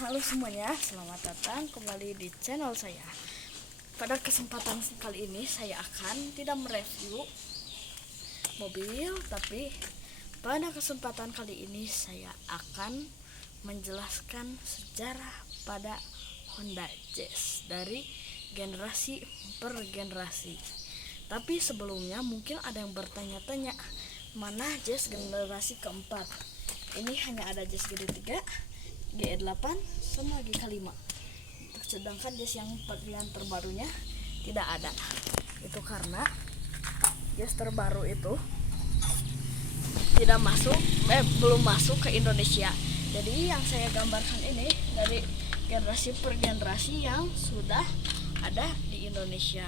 Halo semuanya, selamat datang kembali di channel saya. Pada kesempatan kali ini saya akan tidak mereview mobil, tapi pada kesempatan kali ini saya akan menjelaskan sejarah pada Honda Jazz dari generasi per generasi. Tapi sebelumnya mungkin ada yang bertanya-tanya, mana Jazz generasi keempat? Ini hanya ada Jazz GD3, GE8 sama GK5. Sedangkan Jazz yang bagian terbarunya tidak ada. Itu karena Jazz terbaru itu belum masuk ke Indonesia. Jadi yang saya gambarkan ini dari generasi per generasi yang sudah ada di Indonesia.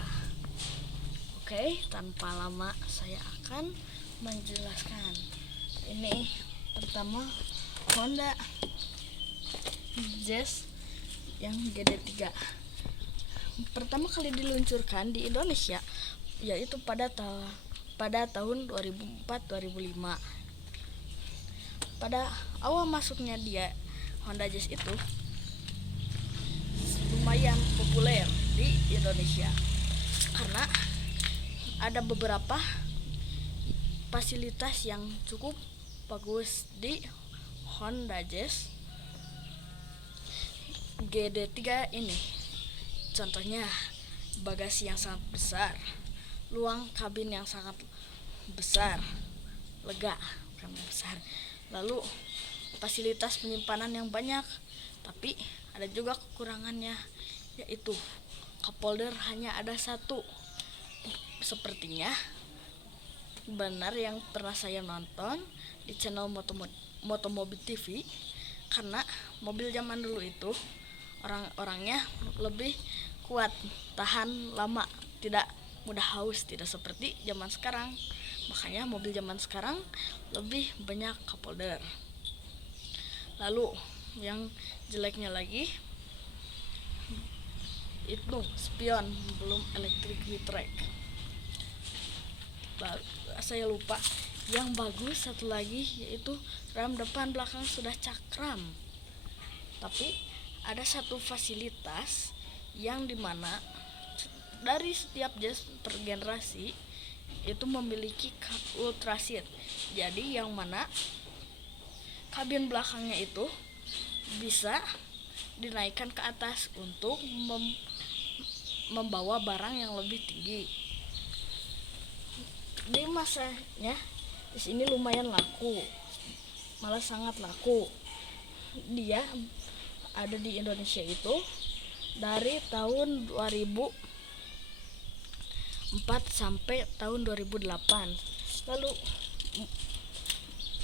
Oke, tanpa lama saya akan menjelaskan. Ini pertama Honda Jazz yang GD3 pertama kali diluncurkan di Indonesia yaitu pada tahun 2004-2005. Pada awal masuknya dia Honda Jazz itu lumayan populer di Indonesia karena ada beberapa fasilitas yang cukup bagus di Honda Jazz GD3 ini. Contohnya bagasi yang sangat besar, ruang kabin yang sangat besar, lega, bukan besar. Lalu fasilitas penyimpanan yang banyak, tapi ada juga kekurangannya, yaitu cup holder hanya ada satu. Sepertinya benar yang pernah saya nonton di channel Motomobil TV, karena mobil zaman dulu itu orang-orangnya lebih kuat, tahan lama, tidak mudah haus, tidak seperti zaman sekarang. Makanya mobil zaman sekarang lebih banyak cup holder. Lalu yang jeleknya lagi itu spion, belum electric heat track. Saya lupa yang bagus satu lagi, yaitu rem depan belakang sudah cakram. Tapi ada satu fasilitas yang dimana dari setiap Jazz per generasi itu memiliki ultra seat. Jadi yang mana kabin belakangnya itu bisa dinaikkan ke atas untuk membawa barang yang lebih tinggi. Di masanya di sini lumayan laku, malah sangat laku. Dia ada di Indonesia itu dari tahun 2004 sampai tahun 2008. Lalu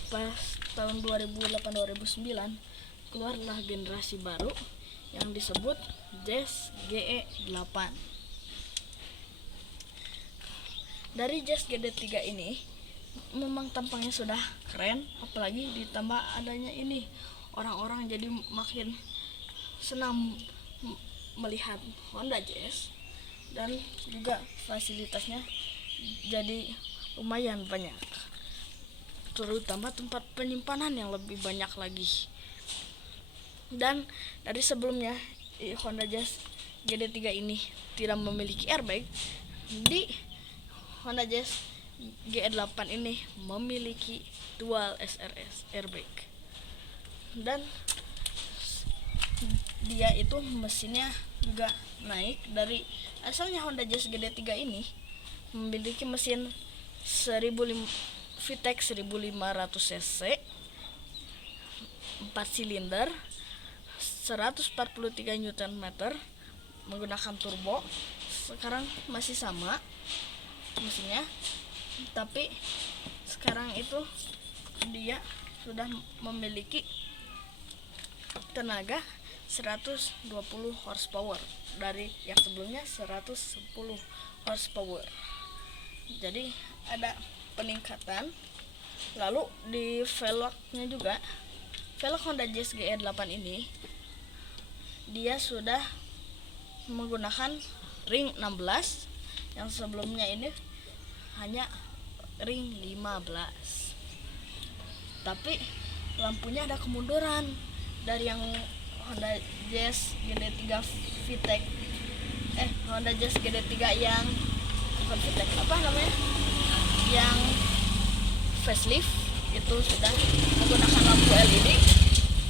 pas tahun 2008-2009 keluarlah generasi baru yang disebut Jazz GE8. Dari Jazz GD3 ini memang tampangnya sudah keren, apalagi ditambah adanya ini, orang-orang jadi makin senang melihat Honda Jazz, dan juga fasilitasnya jadi lumayan banyak, terutama tempat penyimpanan yang lebih banyak lagi. Dan dari sebelumnya Honda Jazz GD3 ini tidak memiliki airbag, di Honda Jazz GE8 ini memiliki dual SRS airbag. Dan dia itu mesinnya juga naik. Dari asalnya Honda Jazz GD3 ini memiliki mesin VTEC 1500 cc 4 silinder 143 Nm menggunakan turbo. Sekarang masih sama mesinnya, tapi sekarang itu dia sudah memiliki tenaga 120 horsepower dari yang sebelumnya 110 horsepower. Jadi ada peningkatan. Lalu di velgnya juga, velg Honda Jazz GE8 ini dia sudah menggunakan ring 16, yang sebelumnya ini hanya ring 15. Tapi lampunya ada kemunduran dari yang Honda Jazz GD3 VTEC Honda Jazz GD3 yang bukan VTEC, apa namanya, yang facelift itu sudah menggunakan lampu LED,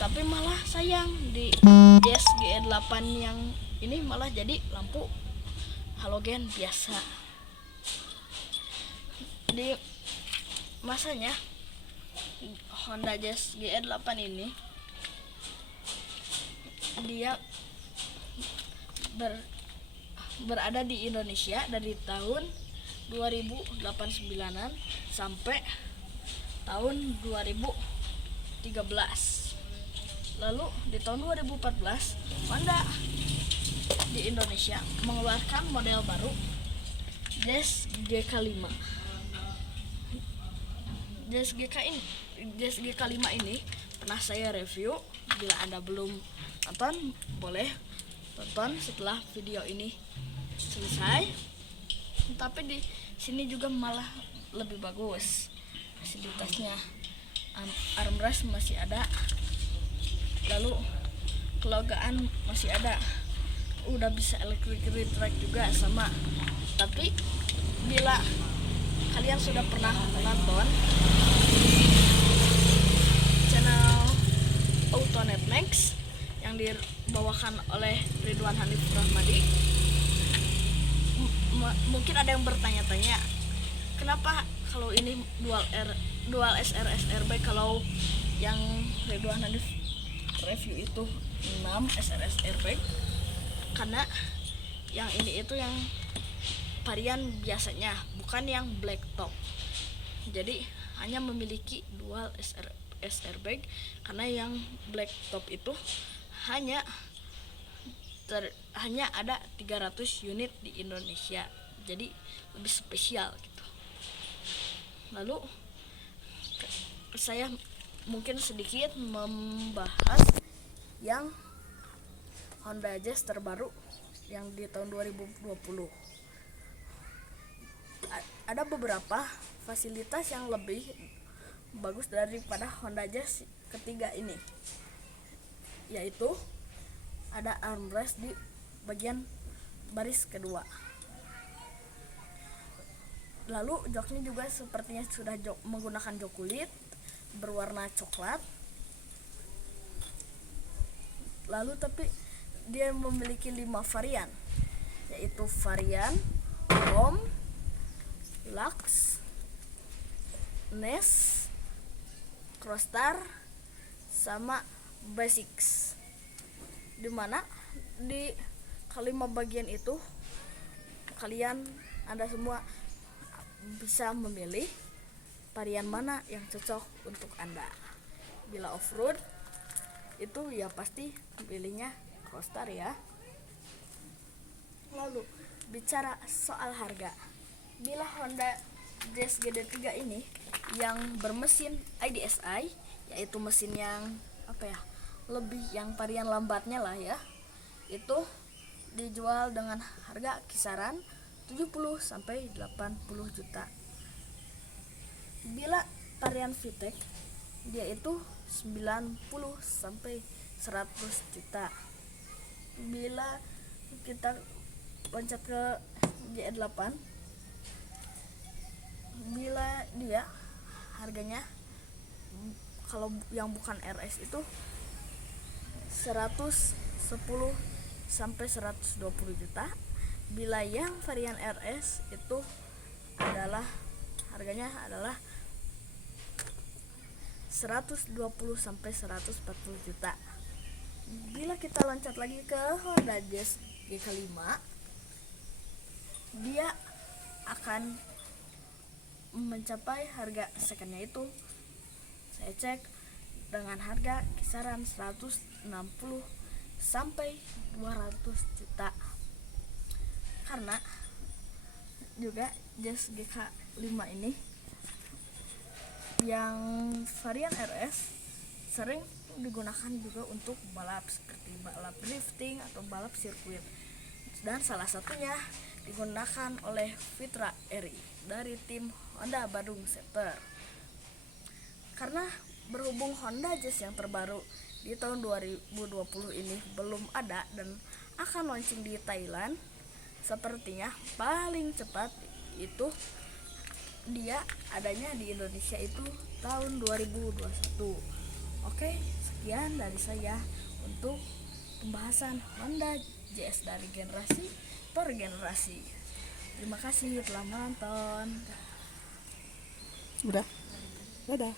tapi malah sayang di Jazz GE8 yang ini malah jadi lampu halogen biasa. Di masanya Honda Jazz GE8 ini dia berada di Indonesia dari tahun 2089 sampai tahun 2013. Lalu di tahun 2014 Honda di Indonesia mengeluarkan model baru Jazz GK5. Jazz GK5 ini pernah saya review. Bila Anda belum nonton, boleh tonton setelah video ini selesai. Tapi di sini juga malah lebih bagus fasilitasnya. Armrest masih ada, lalu kelogaan masih ada, udah bisa electric retract juga sama. Tapi bila kalian sudah pernah menonton channel Autonet Next yang dibawakan oleh Ridwan Hanif Rahmadi, mungkin ada yang bertanya-tanya, kenapa kalau ini dual SRS-airbag, kalau yang Ridwan Hanif review itu 6 SRS airbag? Karena yang ini itu yang varian biasanya, bukan yang black top. Jadi hanya memiliki dual SRS airbag, karena yang black top itu hanya ada 300 unit di Indonesia, jadi lebih spesial gitu. Lalu saya mungkin sedikit membahas yang Honda Jazz terbaru yang di tahun 2020. Ada beberapa fasilitas yang lebih bagus daripada Honda Jazz ketiga ini, yaitu ada armrest di bagian baris kedua. Lalu joknya juga sepertinya sudah menggunakan jok kulit berwarna coklat. Lalu tapi dia memiliki 5 varian, yaitu varian Chrome, Lux, Nest, Crossstar, sama Basics. Dimana di kelima bagian itu Anda semua bisa memilih varian mana yang cocok untuk Anda. Bila off-road itu ya pasti pilihnya Crossstar ya. Lalu bicara soal harga, bila Honda Jazz GD3 ini yang bermesin IDSI, yaitu mesin yang lebih yang varian lambatnya lah ya, itu dijual dengan harga kisaran 70 sampai 80 juta. Bila varian VTEC dia itu 90 sampai 100 juta. Bila kita loncat ke GE8, bila dia harganya kalau yang bukan RS itu 110 sampai 120 juta. Bila yang varian RS itu harganya adalah 120 sampai 140 juta. Bila kita loncat lagi ke Honda Jazz GK5, dia akan mencapai harga secondnya itu saya cek dengan harga kisaran 160 sampai 200 juta. Karena juga Jazz GK5 ini yang varian RS sering digunakan juga untuk balap seperti balap drifting atau balap sirkuit, dan salah satunya digunakan oleh Fitra Eri dari tim Honda Badung Center. Karena berhubung Honda Jazz yang terbaru di tahun 2020 ini belum ada dan akan launching di Thailand. Sepertinya paling cepat itu dia adanya di Indonesia itu tahun 2021. Oke, sekian dari saya untuk pembahasan Honda JS dari generasi per generasi. Terima kasih telah menonton. Udah. Dadah.